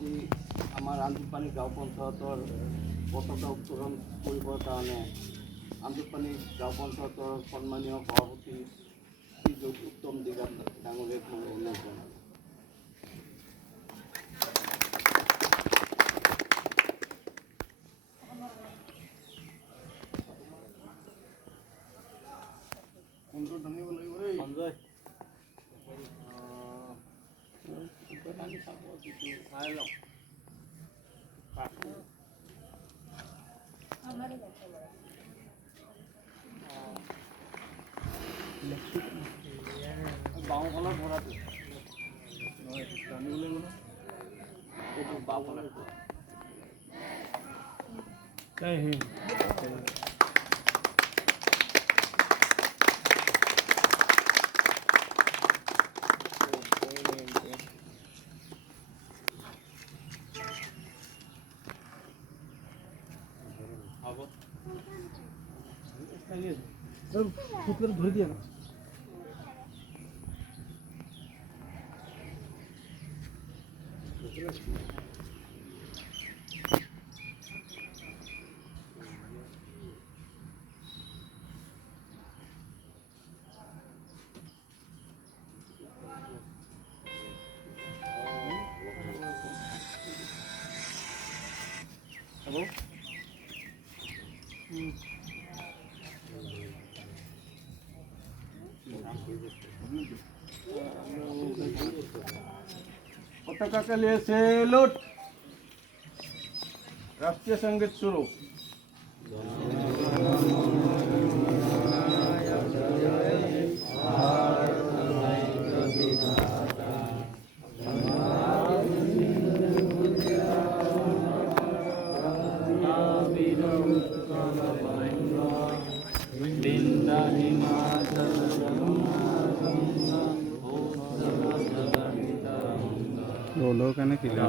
আজি আমাৰ আন্দুপানী গাঁও পঞ্চায়তৰ পতাকা উত্তোলন কৰিবৰ কাৰণে আন্দুপানী গাঁও পঞ্চায়তৰ সন্মানীয় সভাপতি শ্ৰী উত্তম দিগাম ডাঙৰীয়াক মই অনুৰোধ জনালোঁ। কোনটো ধনিব লাগিব এই সঞ্জয় চাই লওক বাওঁফালৰ ধৰাটো জানিব লাগিব ন এইটো বাওঁফালে ধরে দিয়ে पताका के लिए सैल्यूट। राष्ट्रीय संगीत शुरू। Lolo kan kita.